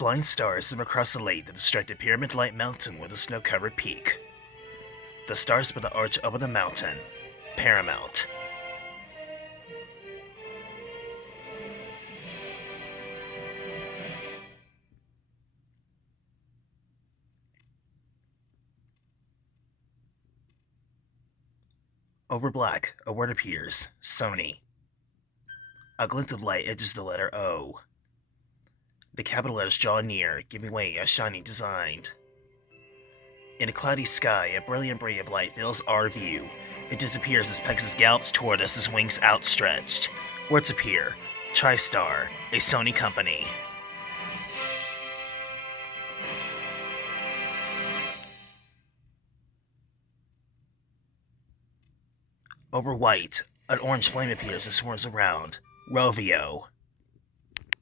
Flying stars swim across the lake that obstructed pyramid-like mountain with a snow-covered peak. The stars by the arch over the mountain. Paramount. Over black, a word appears. Sony. A glint of light edges the letter O. The capital letters draw near, giving way a shiny design. In a cloudy sky, a brilliant ray of light fills our view. It disappears as Pegasus gallops toward us, his wings outstretched. Words appear. TriStar, a Sony company. Over white, an orange flame appears and swirls around. Rovio.